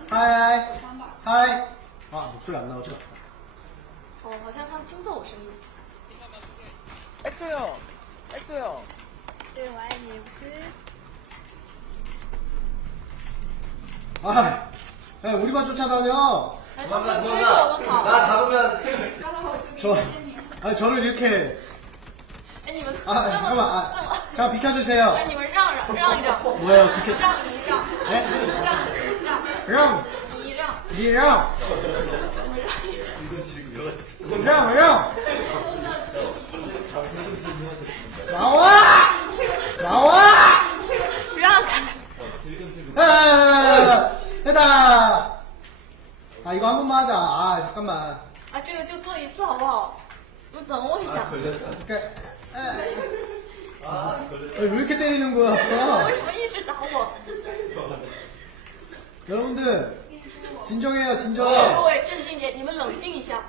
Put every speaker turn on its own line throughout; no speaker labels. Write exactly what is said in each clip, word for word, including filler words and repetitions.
嗨嗨，啊，목소리 안 나오죠?
哦，好像他们听不到我声音。
엑소요. 엑소요.
对，我爱你，不是。
아, 야, 우리만 쫓아다녀.
哎，他们追着我们跑。
나 잡으면
저, 아, 저를 이렇게.
哎，你们
아,
这么
잠깐만, 아,
这么，
잠깐 비켜주세요.
哎，你们让让让一让，
뭐예요? 비켜.
让一让，
네?
让让
형,
一让，
니랑,
你们让一让。
형, 형. 나와! 나와!
让开！
아, 됐다. 아, 이거 한 번만 하자. 아, 잠깐만.
啊，这个就做一次好不好？你们等我一下。
그러니까,
아, 걸렸다.
왜 이렇게 때리는 거야?
为什么一直打我？
여러분들, 진정해요,
各
진정해.
位镇静点，你们冷静一下。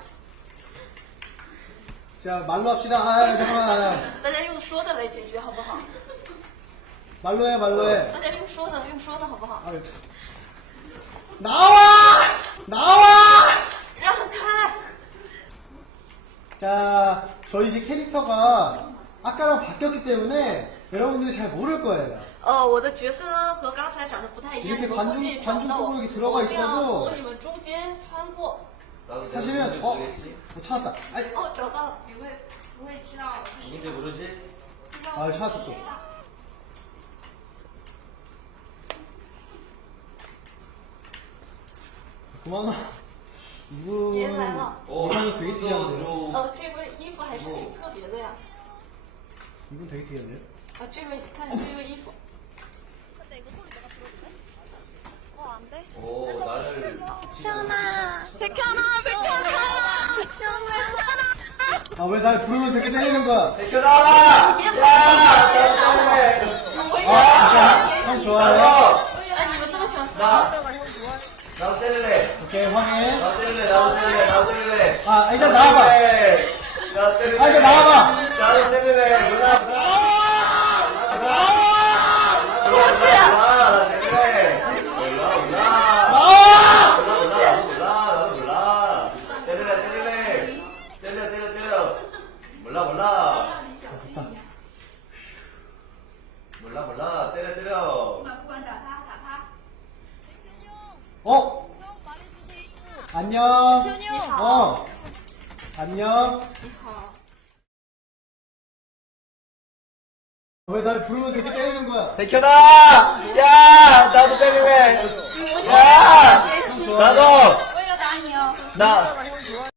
자, 말로 합시다. 아, 잠깐만.
大家用说的来解决好不好？
말로 해, 말로 해.
大家用说的，用说的好不好？
아유, 참. 나와! 나와!
让开！
자, 저희 이제 캐릭터가 아까랑 바뀌었기 때문에 여러분들이 잘 모를 거예요.
呃，我的角色呢和刚才长得不太一样，
이렇게
你们
관중
估计找不到我。
관중 속으로 이렇게 들어가
我这样
있어도
从你们中间穿过。
나도 내가
사실은
누군지
어,
모르겠지?
어 찾았다. 아이,
哦，找到了。
你会不会知道我是谁
누군지 모르지?
知道
아
我是
찾았어.
谁的？
그만아. 이분
爷来了。
오,
이분이 되게
손도
특이한데요.
들어오고.
呃，这位衣服还是挺特别的呀。
이분 되게 특이한데요?
啊，这位看看这位衣服。
근데 이거 소리 내가 들어도 돼? 어, 안 돼?
오, 나를.
백현아! 백현아! 백현아! 백현아!
아, 왜 날 부르면서 이렇게 때리는 거야?
백현아! 야! 나도 때릴래!
我也
아,
想。
진짜 형 좋아해?
나도!
哎，你们这么喜欢喝
나,
吗？
나도 때릴래!
오케이, 확인.
나도 때릴래! 나도 때릴래! 나도 때릴래!
아, 일단 나와봐.
때릴래. 나도 때릴래!
아, 일단 나와봐.
나도 때릴래! 누나!
出去！
나 때릴래! 몰라, 몰라!
나와!
몰라, 몰라, 몰라, 나도 몰라. 때릴래, 때릴래. 때려, 때려, 때려. 몰라, 몰라. 몰라, 몰라. 때려, 때려.
不管打他打他。
어? 안녕.
你好。
어. 안녕.
你好。
왜 날 부르면서 이렇게 때리는 거야?
백현아! 야! 나도 때릴래! 야! 나도!
我也要打你哦。
나!